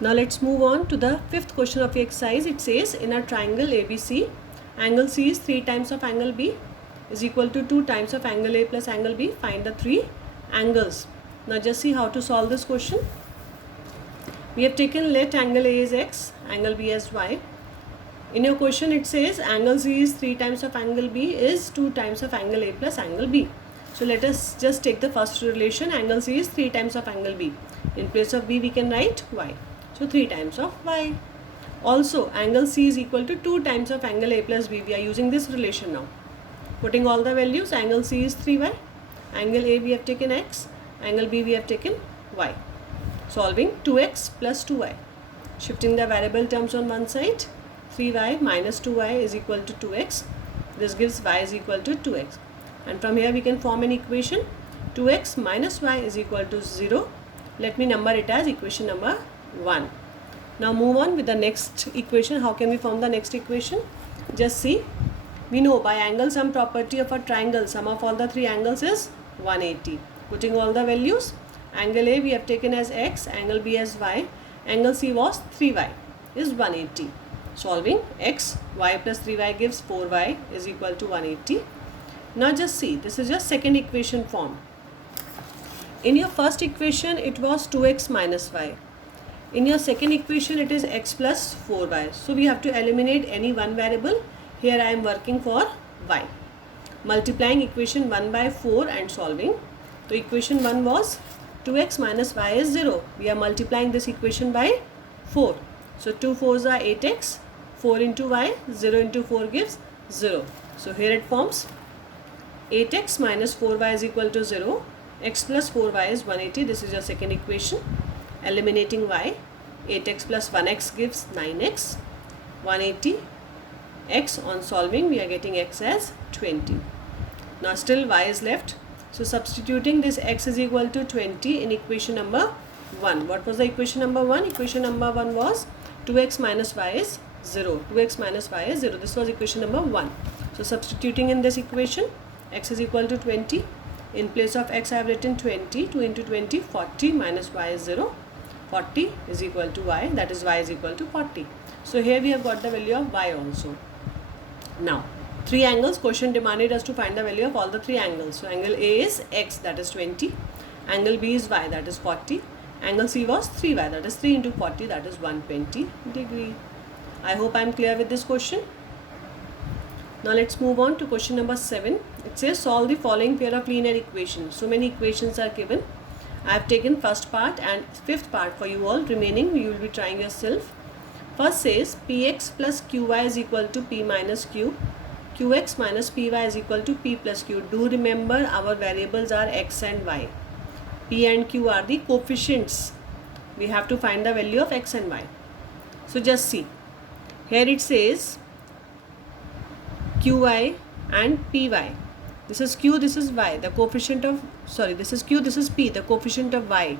Now let's move on to the fifth question of the exercise. It says in a triangle ABC, angle C is 3 times of angle B is equal to 2 times of angle A plus angle B. Find the three angles. Now just see how to solve this question. We have taken let angle A is X, angle B as Y. In your question it says angle C is 3 times of angle B is 2 times of angle A plus angle B. So let us just take the first relation. Angle C is 3 times of angle B. In place of B we can write Y. So 3 times of Y. Also angle C is equal to 2 times of angle A plus B. We are using this relation now. Putting all the values, angle C is 3Y. Angle A we have taken X. Angle B we have taken Y. Solving 2X plus 2Y. Shifting the variable terms on one side. 3Y minus 2Y is equal to 2X. This gives Y is equal to 2X. And from here we can form an equation. 2X minus Y is equal to 0. Let me number it as equation number 1. Now move on with the next equation. How can we form the next equation? Just see. We know by angle sum property of a triangle, sum of all the three angles is 180. Putting all the values. Angle A we have taken as X, angle B as Y, angle C was 3Y is 180. Solving X, Y plus 3Y gives 4Y is equal to 180. Now just see, this is your second equation form. In your first equation it was 2X minus Y. In your second equation it is X plus 4Y. So we have to eliminate any one variable. Here I am working for Y. Multiplying equation 1 by 4 and solving. So equation 1 was 2x minus y is 0. We are multiplying this equation by 4. So 2 4s are 8x. 4 into y, 0 into 4 gives 0. So here it forms 8x minus 4y is equal to 0. X plus 4y is 180. This is your second equation. Eliminating y. 8x plus 1x gives 9x. 180. X on solving we are getting x as 20. Now still y is left. So substituting this x is equal to 20 in equation number 1. What was the equation number 1? Equation number 1 was 2x minus y is 0. 2x minus y is 0. This was equation number 1. So substituting in this equation, x is equal to 20. In place of x I have written 20. 2 into 20, 40 minus y is 0. 40 is equal to y. That is y is equal to 40. So here we have got the value of y also. Now, three angles. Question demanded us to find the value of all the three angles. So angle A is X, that is 20. Angle B is Y, that is 40. Angle C was 3Y, that is 3 into 40, that is 120 degree. I hope I am clear with this question. Now let's move on to question number 7. It says solve the following pair of linear equations. So many equations are given. I have taken first part and fifth part for you all. Remaining you will be trying yourself. First says Px plus Qy is equal to P minus Q. Qx minus Py is equal to P plus Q. Do remember our variables are x and y. P and Q are the coefficients. We have to find the value of x and y. So just see. Here it says Qy and Py. This is Q, this is y. The coefficient of, this is Q, this is P. The coefficient of y.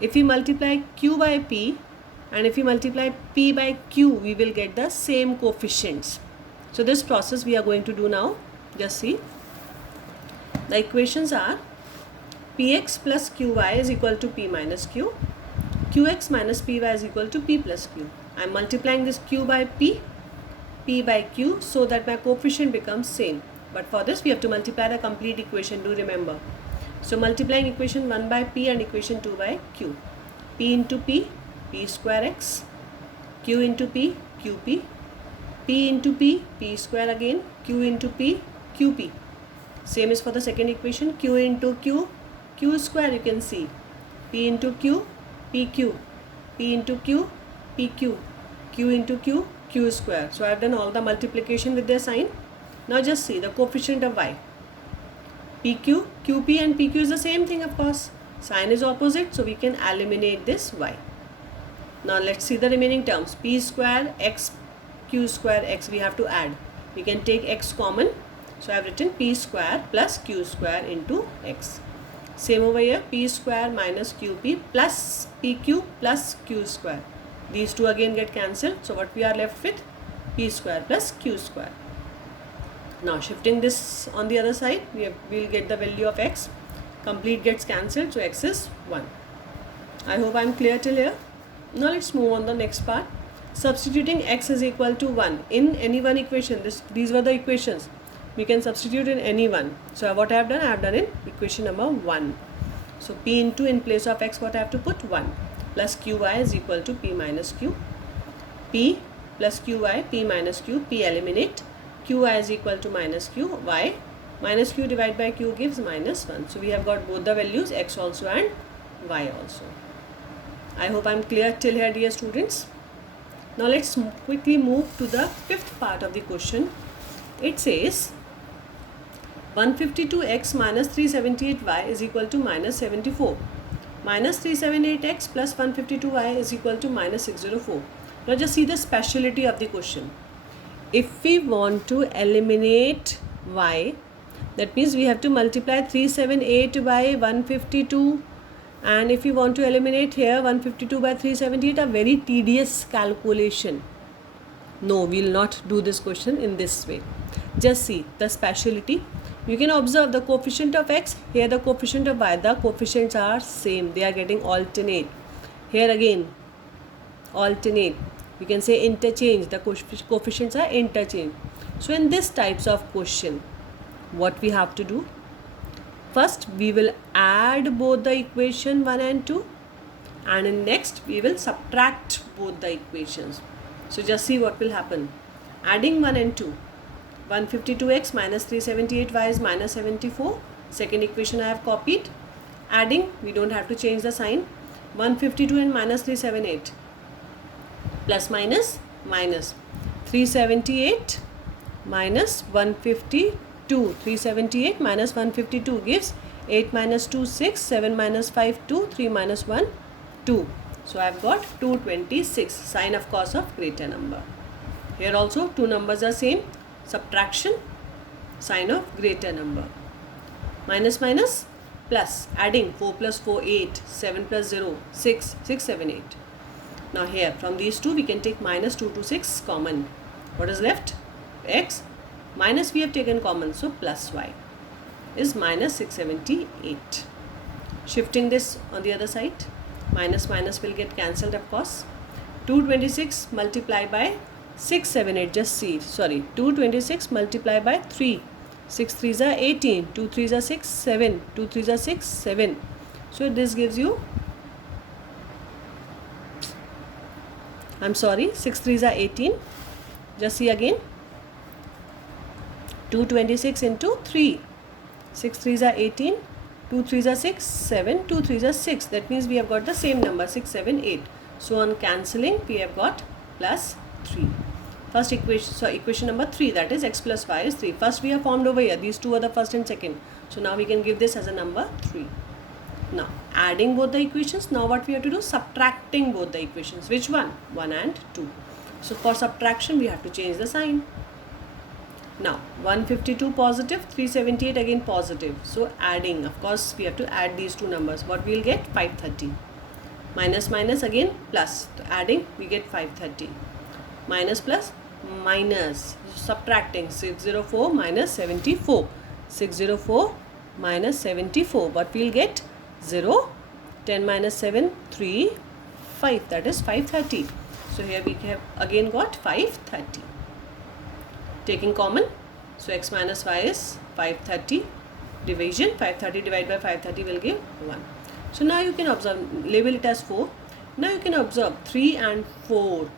If we multiply Q by P and if we multiply P by Q, we will get the same coefficients. So this process we are going to do now. Just see. The equations are Px plus Qy is equal to P minus Q. Qx minus Py is equal to P plus Q. I am multiplying this Q by P, P by Q so that my coefficient becomes same. But for this we have to multiply the complete equation, do remember. So multiplying equation 1 by P and equation 2 by Q. P into P, P square x. Q into P, QP. P into P, P square again. Q into P, QP. Same is for the second equation. Q into Q, Q square you can see. P into Q, PQ. P into Q, PQ. Q into Q, Q square. So I have done all the multiplication with their sign. Now just see the coefficient of y. PQ, QP and PQ is the same thing of course. Sign is opposite, so we can eliminate this y. Now let's see the remaining terms. P square x, Q square x we have to add. We can take x common. So I have written P square plus Q square into x. Same over here, P square minus QP plus PQ plus Q square. These two again get cancelled. So what we are left with? P square plus Q square. Now shifting this on the other side, we will get the value of x. Complete gets cancelled, so x is 1. I hope I am clear till here. Now let's move on the next part. Substituting x is equal to 1 in any one equation. These were the equations. We can substitute in any one. So what I have done? I have done in equation number 1. So p into, in place of x, what I have to put? 1 plus qy is equal to p minus q. P plus qy, p minus q, p eliminate. Qy is equal to minus q, y minus q divided by q gives minus 1. So we have got both the values, x also and y also. I hope I am clear till here, dear students. Now let's quickly move to the fifth part of the question. It says 152x minus 378y is equal to minus 74. Minus 378x plus 152y is equal to minus 604. Now just see the speciality of the question. If we want to eliminate y, that means we have to multiply 378 by 152, and if you want to eliminate here 152 by 378, a very tedious calculation. No, we will not do this question in this way. Just see the speciality. You can observe the coefficient of x, here the coefficient of y, the coefficients are same, they are getting alternate. Here again alternate, we can say interchange, the coefficients are interchange. So in this types of question, what we have to do? First we will add both the equation 1 and 2, and in next we will subtract both the equations. So just see what will happen. Adding 1 and 2, 152x minus 378y is minus 74. Second equation I have copied. Adding, we don't have to change the sign. 152 and minus 378. Plus minus minus. 378 minus 152. 378 minus 152 gives 8 minus 2, 6, 7 minus 5, 2, 3 minus 1, 2. So I have got 226, sign of course of greater number. Here also two numbers are same. Subtraction, sign of greater number. Minus minus plus, adding 4 plus 4, 8, 7 plus 0, 6, 6, 7, 8. Now here from these two we can take minus 2 to 6 common. What is left? X. Minus we have taken common, so plus y is minus 678. Shifting this on the other side, minus minus will get cancelled of course. 226 multiplied by 678, just see, sorry, 226 multiplied by 3, 6 3s are 18, 2 3s are 6, 7, 2 3s are 6, 7. So this gives you, I'm sorry, 6 3s are 18, just see again, 226 into 3, 6 3s are 18, 2 3s are 6, 7, 2 3s are 6, that means we have got the same number, 6 7 8. So on cancelling we have got plus 3. First equation, so equation number 3, that is x plus y is 3. First we have formed over here, these two are the first and second. So now we can give this as a number 3. Now adding both the equations, now what we have to do? Subtracting both the equations. Which one? 1 and 2. So for subtraction we have to change the sign. Now 152 positive, 378 again positive. So adding, of course we have to add these two numbers. What we will get? 530. Minus minus again plus. So adding we get 530. Minus plus minus, subtracting 604 minus 74. 604 minus 74. What we will get? 0. 10 minus 7, 3, 5. That is 530. So here we have again got 530. Taking common, so x minus y is 530. Division, 530 divided by 530 will give 1. So now you can observe, label it as 4. Now you can observe 3 and 4.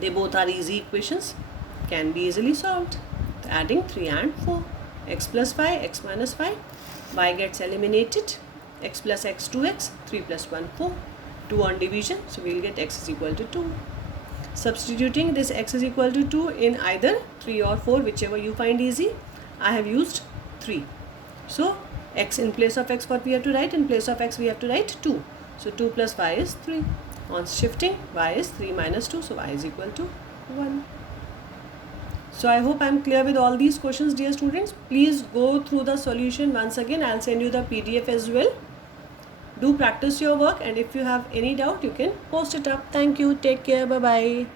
They both are easy equations, can be easily solved. Adding 3 and 4. X plus y, x minus y. Y gets eliminated. X plus x 2x, 3 plus 1 4. 2 on division, so we will get x is equal to 2. Substituting this x is equal to 2 in either 3 or 4, whichever you find easy. I have used 3. So x in place of x, what we have to write? In place of x we have to write 2. So 2 plus y is 3. On shifting, y is 3 minus 2, so y is equal to 1. So I hope I am clear with all these questions, dear students. Please go through the solution once again. I will send you the PDF as well. Do practice your work, and if you have any doubt, you can post it up. Thank you. Take care. Bye-bye.